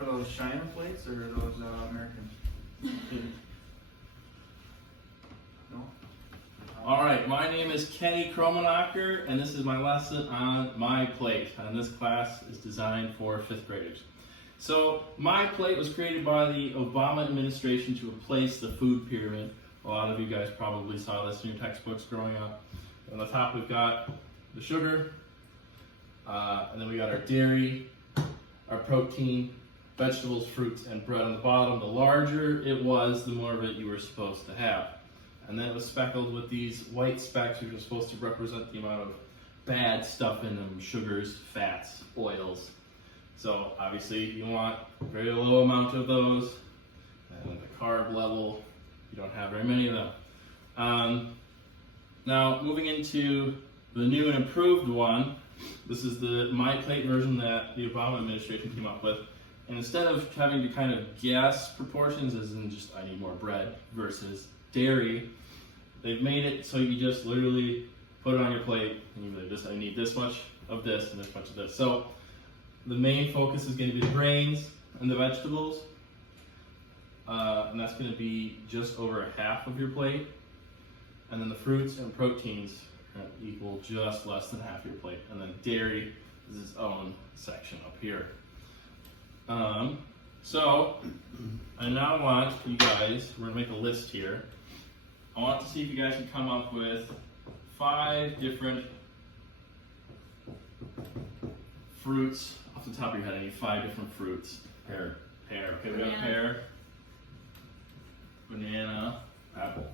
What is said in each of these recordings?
Are those China plates or are those American? No? Alright, my name is Kenny Kromenacher, and this is my lesson on My Plate. And this class is designed for 5th graders. So, My Plate was created by the Obama administration to replace the food pyramid. A lot of you guys probably saw this in your textbooks growing up. On the top we've got the sugar, and then we got our dairy, our protein, vegetables, fruits, and bread on the bottom. The larger it was, the more of it you were supposed to have. And then it was speckled with these white specks, which are supposed to represent the amount of bad stuff in them: sugars, fats, oils. So obviously you want a very low amount of those, and the carb level, you don't have very many of them. Now moving into the new and improved one, this is the My Plate version that the Obama administration came up with. And instead of having to kind of guess proportions, as in just I need more bread versus dairy, they've made it so you just literally put it on your plate and you just, I need this much of this and this much of this. So the main focus is going to be the grains and the vegetables, and that's going to be just over half of your plate. And then the fruits and proteins equal just less than half your plate. And then dairy is its own section up here. So I now want you guys, we're going to make a list here. I want to see if you guys can come up with 5 different fruits. Off the top of your head, I need 5 different fruits. Pear. Pear. Okay, we got pear, banana, Apple.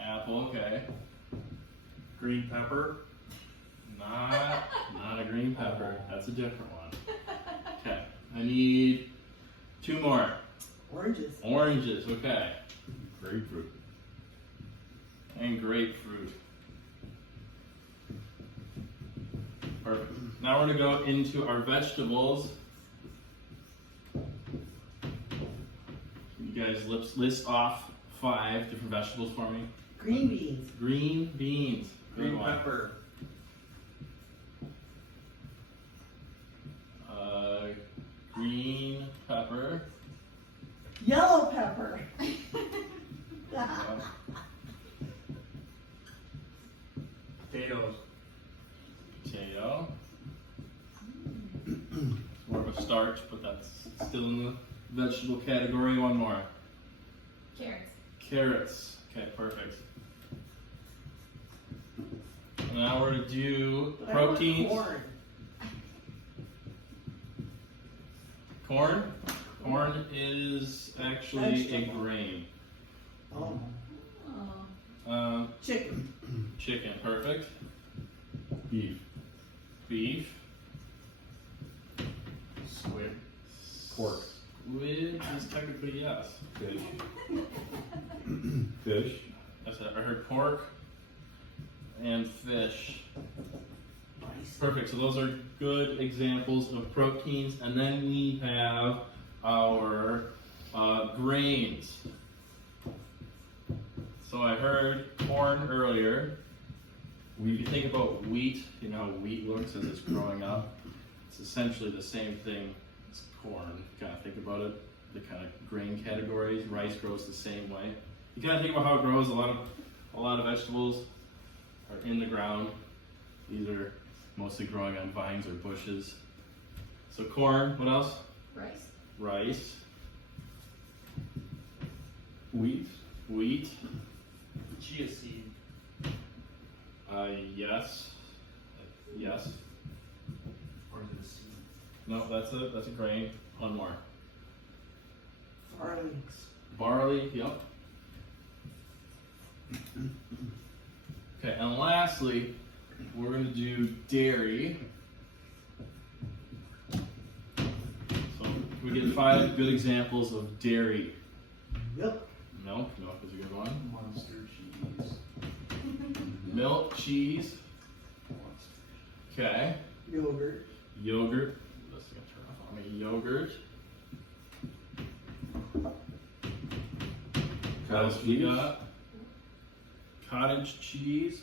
apple, okay. Green pepper. Not a green pepper. That's a different one. Okay, I need 2 more. Oranges. Oranges, okay. Grapefruit. And grapefruit. Perfect. Now we're going to go into our vegetables. You guys list off 5 different vegetables for me. Green beans. Green beans. Good Green one. pepper. Green pepper. Yellow pepper. Potatoes. Potato. It's more of a starch, but that's still in the vegetable category. One more. Carrots. Carrots. Okay, perfect. And now we're going to do But I want proteins. corn. Corn? Corn is actually a Vegetable. grain. Oh. Oh. Chicken. Chicken, perfect. Beef. Beef. Squid. Pork. Squid is technically yes. Fish. Fish. I heard pork and fish. Perfect, so those are good examples of proteins. And then we have our grains. So I heard corn earlier. If you think about wheat, you know how wheat looks as it's growing up. It's essentially the same thing as corn. You kind of think about it, the kind of grain categories. Rice grows the same way. You kind of think about how it grows. A lot of vegetables are in the ground. These are mostly growing on vines or bushes. So corn, what else? Rice. Rice, Wheat. wheat, Chia seed. yes, yes. Or is it a seed? No, that's a grain. One more. Barley. Barley, yep. Okay, and lastly, we're going to do dairy. So we get 5 good examples of dairy. Milk. Milk is a good one. Monster cheese. Milk, cheese. Okay. Yogurt. Yogurt. This is gonna turn off on me. Yogurt. What else we cheese. got? Cottage cheese.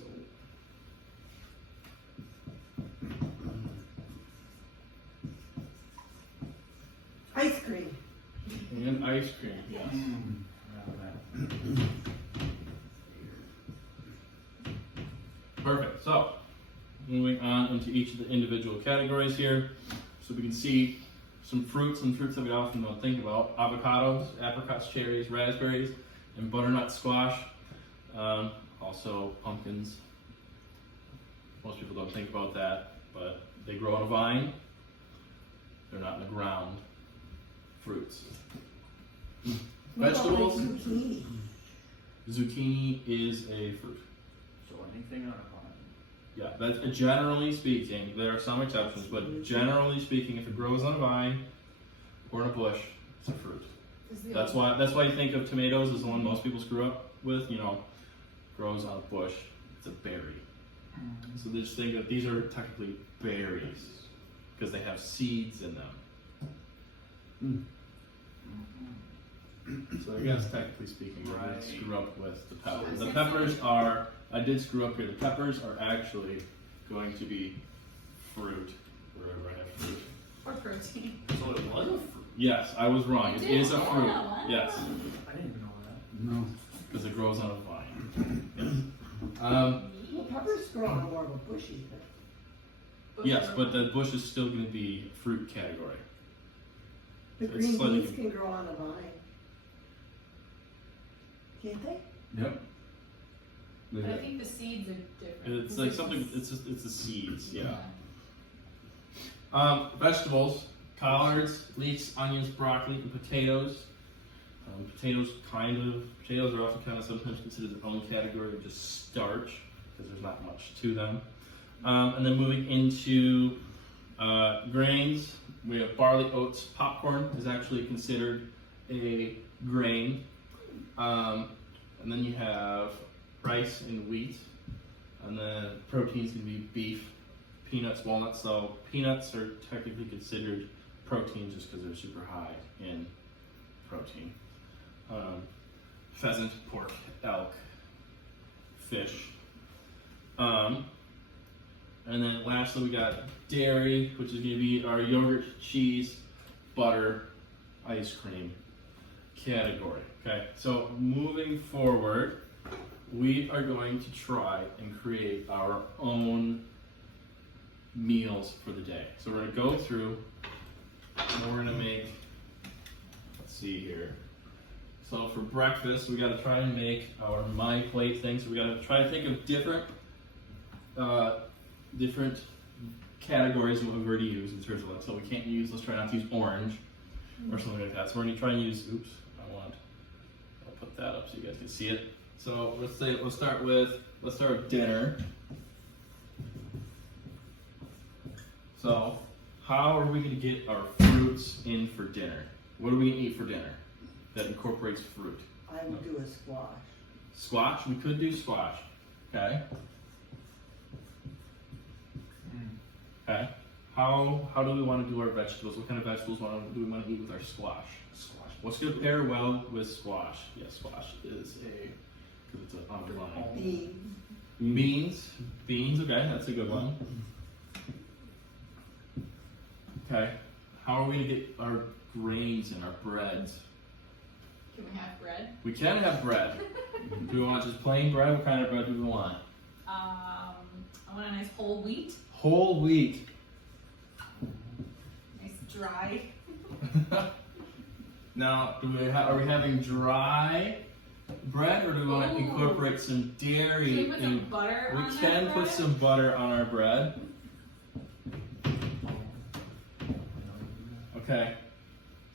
Ice cream. And ice cream, yes. Perfect. So, moving on into each of the individual categories here. So we can see some fruits that we often don't think about. Avocados, apricots, cherries, raspberries, and butternut squash. Also pumpkins. Most people don't think about that, but they grow on a vine. They're not in the ground. Fruits. What about, like, Vegetables. zucchini? Zucchini is a fruit. So anything on a vine. Yeah, that's generally speaking. There are some exceptions, but generally speaking, if it grows on a vine or in a bush, it's a fruit. That's why you think of tomatoes as the one most people screw up with. You know, grows on a bush. It's a berry. So they just think that these are technically berries because they have seeds in them. So I guess technically speaking, I did screw up with the peppers. The peppers are, I did screw up here. The peppers are actually going to be fruit. Wherever I have fruit. Or protein. So it was a fruit. Yes, I was wrong. You It did? is a fruit. Wow. Yes, I didn't know that. No. because it grows on a vine. Yes. Well, peppers grow on more of a bushy. Yes, but the bush is still going to be fruit category. The It's green slightly- beans can grow on a vine. Can't they? Yep. But I think the seeds are different. It's like something. It's the seeds. Yeah. Vegetables: collards, leeks, onions, broccoli, and potatoes. Potatoes are often kind of sometimes considered their own category of just starch because there's not much to them. And then moving into grains, we have barley, oats, popcorn is actually considered a grain. And then you have rice and wheat. And then proteins can be beef, peanuts, walnuts. So peanuts are technically considered protein just because they're super high in protein. Pheasant, pork, elk, fish. And then lastly we got dairy, which is going to be our yogurt, cheese, butter, ice cream category. Okay, so moving forward, we are going to try and create our own meals for the day. So we're going to go through and we're going to make, let's see here. So for breakfast, we got to try and make our My Plate thing. So we got to try to think of different categories of what we've already used in terms of that. So we can't use, let's try not to use orange or something like that. So we're going to try and use, I'll put that up so you guys can see it. So let's start with dinner. So how are we going to get our fruits in for dinner? What are we going to eat for dinner that incorporates fruit? I would do a squash. Squash? We could do squash. Okay. Okay. How do we want to do our vegetables? What kind of vegetables do we want to eat with our squash? Squash. What's going to pair well with squash? Yes, squash is because it's an underlying. Beans. Beans, okay, that's a good one. Okay, how are we going to get our grains and our breads? Can we have bread? We can have bread. Do we want just plain bread? What kind of bread do we want? I want a nice whole wheat. Whole wheat. Nice dry. Now, are we having dry bread, or do we want to Ooh. incorporate some dairy? Can we put some butter on We that can put bread? some butter on our bread. Okay,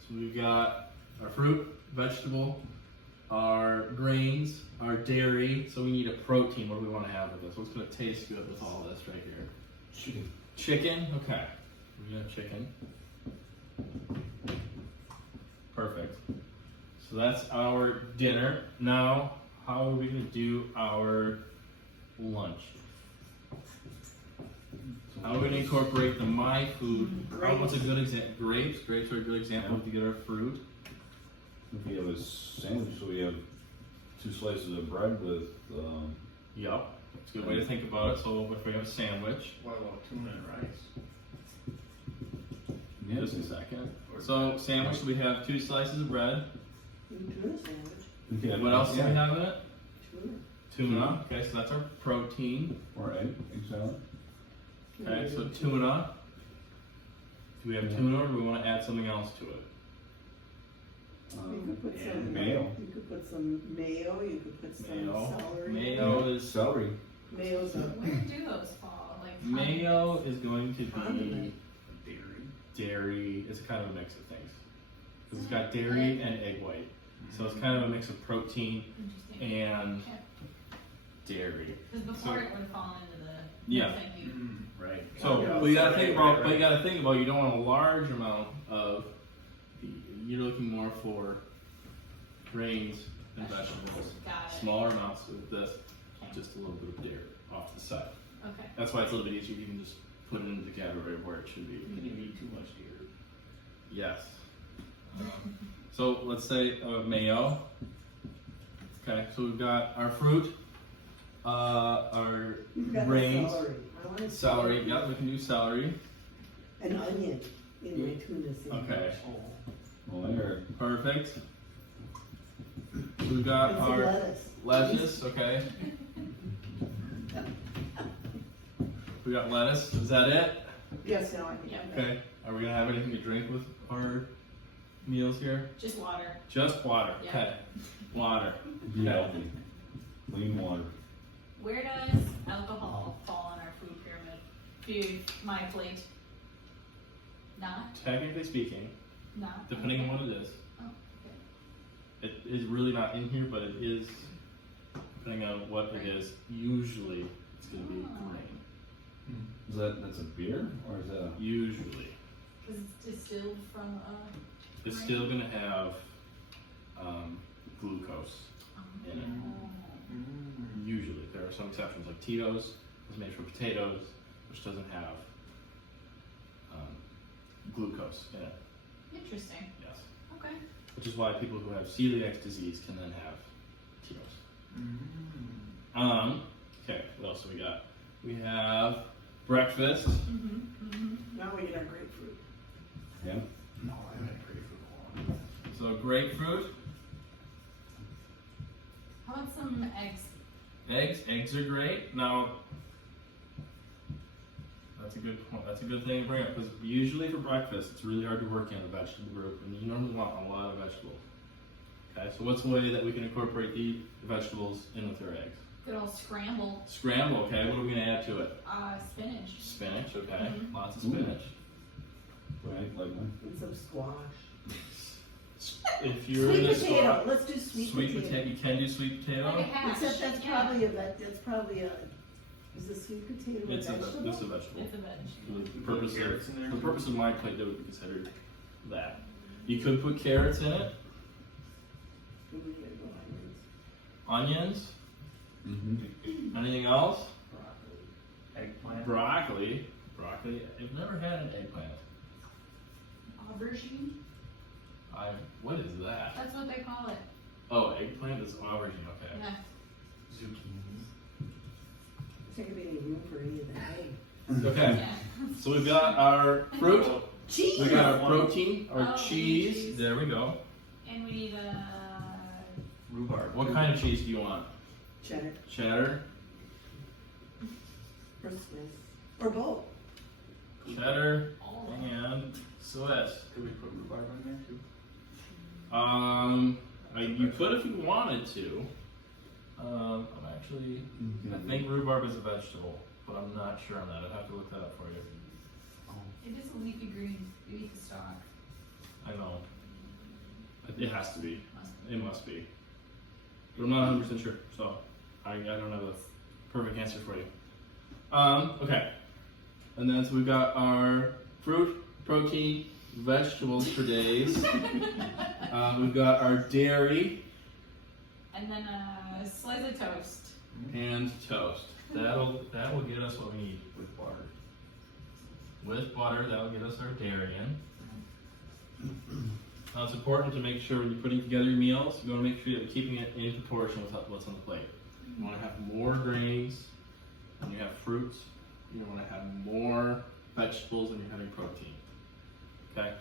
so we've got our fruit, vegetable, our grains, our dairy. So we need a protein. What do we want to have with this? What's going to taste good with all this right here? Chicken. Chicken? Okay. We're going to have chicken. Perfect. So that's our dinner. Now, how are we going to do our lunch? How are we going to incorporate the My Food? What's a good example? Grapes. Grapes are a good example to get our fruit. If we have a sandwich, so we have 2 slices of bread with, Yup. It's a good way to think about it. So if we have a sandwich, What about tuna and rice? Yeah, Just a second. So sandwich, we have 2 slices of bread. Tuna sandwich. You could have- What else do we yeah. have in it? Tuna. Tuna. Okay, so that's our protein. Or egg salad. Okay, so tuna. Do we have tuna, or do we want to add something else to it? You could put Yeah, some mayo. You could put some mayo. You could put some Mayo. celery. Mayo is Celery. Mayo's a Where do those fall? Like mayo is going to be Condiment. Dairy. dairy. It's kind of a mix of things. 'Cause it's got dairy and egg white, so it's kind of a mix of protein Interesting. and Okay. dairy. Because before So- it would fall into the Yeah. thank you. Right. So Yeah, we gotta right, think right, about, but you right. gotta think about, you don't want a large amount of. You're looking more for grains and vegetables. Got it. Smaller amounts of this, just a little bit of dairy off the side. Okay. That's why it's a little bit easier. You can just put it into the category of where it should You be. can even eat too much dairy. Yes. So let's say mayo. Okay, so we've got our fruit, our You've got the grains, celery. I want celery. Yeah, we can do celery. An onion in my tuna sandwich. Okay, Well, there. perfect. We've got And some our lettuce. lettuce. Okay. We got lettuce. Is that it? Yes, no, I think. Yeah. Okay. Are we gonna have anything to drink with our meals here? Just water. Just water. Yeah. Okay. Water. Be healthy. Clean water. Where does alcohol fall on our food pyramid? My plate. Not? Technically speaking, Not? depending on Okay. what it is, Oh, okay. it is really not in here, but it is, depending on what it is, usually it's gonna be Oh. grain. Is that's a beer or is that a? Usually. Because it's distilled from It's Grain. still gonna have glucose in it. Mm. Usually. There are some exceptions, like Tito's is made from potatoes, which doesn't have glucose in it. Interesting. Yes. Okay. Which is why people who have celiac disease can then have Tito's. Mm. Okay, what else do we got? We have breakfast. Now we get our grapefruit. Yeah. No, I haven't prayed for a while. So grapefruit, How about some eggs? eggs. Eggs are great. Now, that's a good point. That's a good thing to bring up because usually for breakfast, it's really hard to work in the vegetable group, and you normally want a lot of vegetables. Okay, so what's a way that we can incorporate the vegetables in with our eggs? Good old scramble. Scramble. Okay, what are we gonna add to it? Spinach. Spinach. Okay, Mhm. lots of Ooh. spinach. Right, like one. And some squash. If you're Sweet in a potato. spot, Let's do sweet potato. You can do sweet potato. Like a hash. Except that's Yeah. probably is a sweet potato It's a vegetable? it's a vegetable. It's a veg. The purpose carrots in there? of the purpose of my plate that would be considered that. You could put carrots in it, Do we need to go onions? onions, Mm-hmm. anything else? Eggplant. Broccoli. I've never had an eggplant. Aubergine. What is that? That's what they call it. Oh, eggplant is aubergine. Okay. Yeah. Zucchini. There's not gonna be any room for any of the egg. Okay. Yeah. So we've got our fruit. Cheese! We got our protein, our Oh, cheese. cheese. There we go. And we need Rhubarb. What kind of cheese do you want? Cheddar Cheddar, or Swiss. Or both. cheddar, all. and Swiss. Could we put rhubarb in there too? You could if you wanted to. I'm actually, I think rhubarb is a vegetable, but I'm not sure on that. I'd have to look that up for you. It is a leafy green. You eat the stalk. I know. It has to be. Must It must be. But I'm not 100% sure, so I don't have a perfect answer for you. Okay. And then so we've got our fruit, protein, vegetables for days. We've got our dairy And then a slice of toast. and toast. That will get us what we need. With butter. With butter, that'll get us our dairy in. Now it's important to make sure when you're putting together your meals, you want to make sure that you're keeping it in proportion with what's on the plate. You want to have more grains when you have fruits. You want to have more vegetables when you're having protein. Okay.